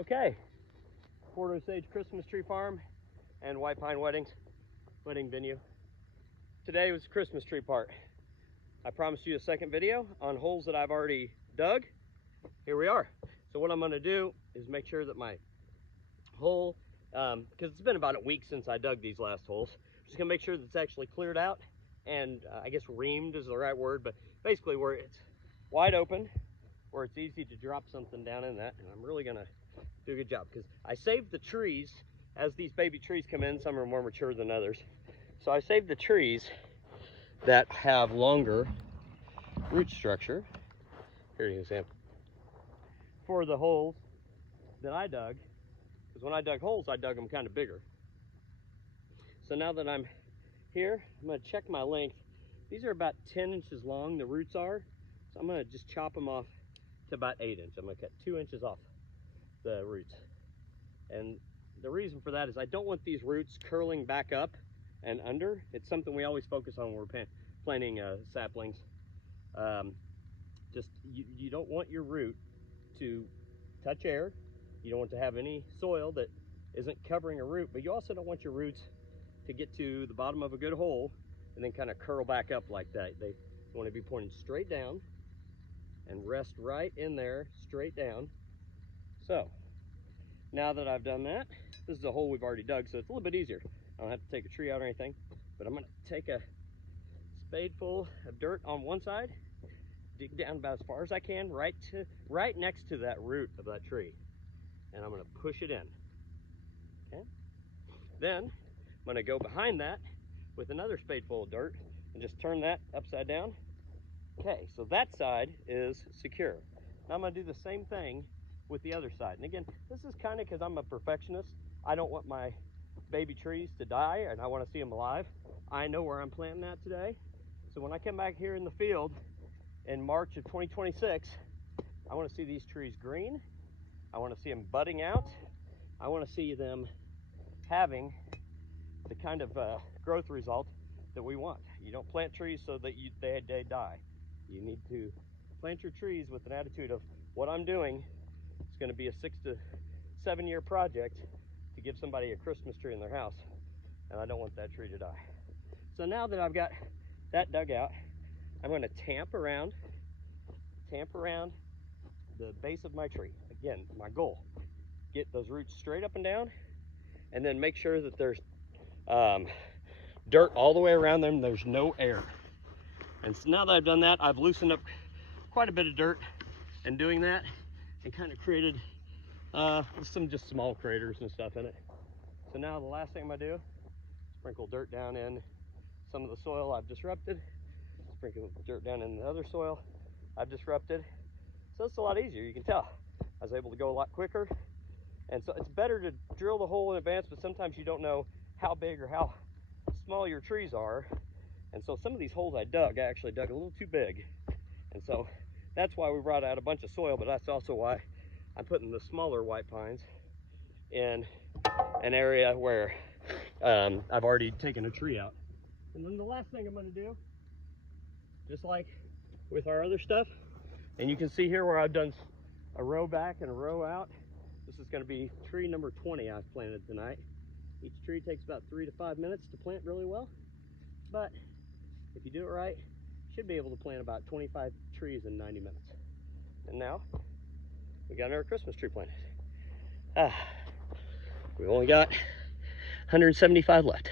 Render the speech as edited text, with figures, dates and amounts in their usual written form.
Okay, Port Osage Christmas Tree Farm and White Pine Wedding venue. Today was the Christmas tree part. I promised you a second video on holes that I've already dug. Here we are. So what I'm gonna do is make sure that my hole, because it's been about a week since I dug these last holes, just gonna make sure that it's actually cleared out and I guess reamed is the right word, but basically where it's wide open, where it's easy to drop something down in that, and I'm really gonna do a good job because I saved the trees as these baby trees come in. Some are more mature than others, so I saved the trees that have longer root structure. Here's an example for the holes that I dug, because when I dug holes I dug them kind of bigger. So now that I'm here, I'm going to check my length. These are about 10 inches long, the roots are, so I'm going to just chop them off to about 8 inches. I'm going to cut 2 inches off the roots. And the reason for that is I don't want these roots curling back up and under. It's something we always focus on when we're planting saplings. You don't want your root to touch air. You don't want to have any soil that isn't covering a root, but you also don't want your roots to get to the bottom of a good hole and then kind of curl back up like that. They want to be pointing straight down and rest right in there, straight down. So now that I've done that, this is a hole we've already dug, so it's a little bit easier. I don't have to take a tree out or anything, but I'm going to take a spadeful of dirt on one side, dig down about as far as I can, right next to that root of that tree, and I'm going to push it in. Okay. Then I'm going to go behind that with another spadeful of dirt and just turn that upside down. Okay, so that side is secure. Now I'm going to do the same thing with the other side. And again, this is kind of because I'm a perfectionist. I don't want my baby trees to die, and I want to see them alive. I know where I'm planting at today. So when I come back here in the field in March of 2026, I want to see these trees green. I want to see them budding out. I want to see them having the kind of growth result that we want. You don't plant trees so that they die. You need to plant your trees with an attitude of what I'm doing is going to be a 6 to 7 year project to give somebody a Christmas tree in their house, and I don't want that tree to die. So now that I've got that dug out, I'm going to tamp around the base of my tree. Again, my goal, get those roots straight up and down, and then make sure that there's dirt all the way around them. There's no air. And so now that I've done that, I've loosened up quite a bit of dirt and doing that, and kind of created some just small craters and stuff in it. So now the last thing I'm gonna do, sprinkle dirt down in some of the soil I've disrupted, sprinkle dirt down in the other soil I've disrupted. So it's a lot easier. You can tell I was able to go a lot quicker. And so it's better to drill the hole in advance, but sometimes you don't know how big or how small your trees are. And so some of these holes I actually dug a little too big. And so that's why we brought out a bunch of soil, but that's also why I'm putting the smaller white pines in an area where I've already taken a tree out. And then the last thing I'm gonna do, just like with our other stuff, and you can see here where I've done a row back and a row out. This is gonna be tree number 20 I've planted tonight. Each tree takes about 3 to 5 minutes to plant really well, but if you do it right, you should be able to plant about 25 trees in 90 minutes. And now, we got our Christmas tree planted. We've only got 175 left.